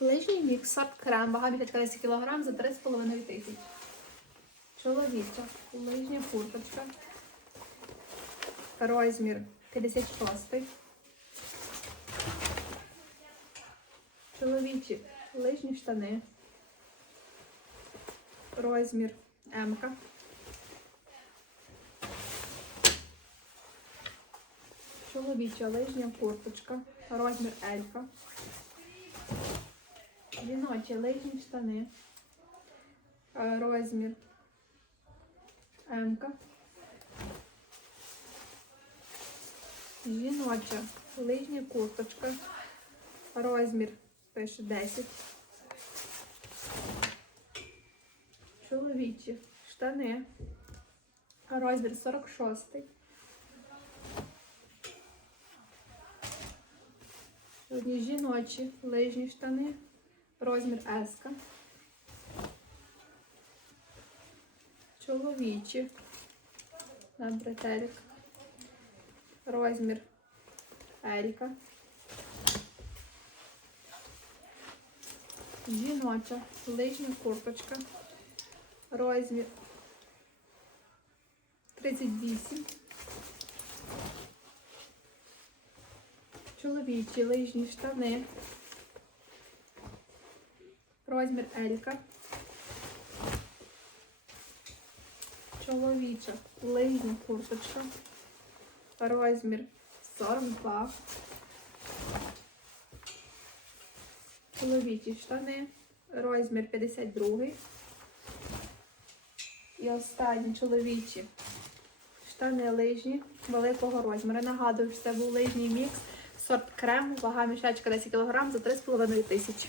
Лижній мікс сорт крем, вага 50 кг за 3,5 тисяч. Чоловіча, лижня курточка. Розмір 56. Чоловічі лижні штани. Розмір М. -ка. Чоловіча лижня курточка. Розмір L. -ка. Жіночі лижні штани. Е, Розмір М. Жіноча лижня курточка. Розмір пише 10. Чоловічі штани. Розмір 46. Одні жіночі лижні штани. Розмір S. Чоловічі. На бретелік. Розмір Еріка. Жіноча лижня курточка. Розмір 38. Чоловічі лижні штани. Розмір Елька. Чоловіча лижня курточка. Розмір 42. Чоловічі штани. Розмір 52. І останні чоловічі штани лижні великого розміру. Нагадую, що це був лижній мікс, сорт крему, вага мішечка 10 кг за 3,5 тисячі.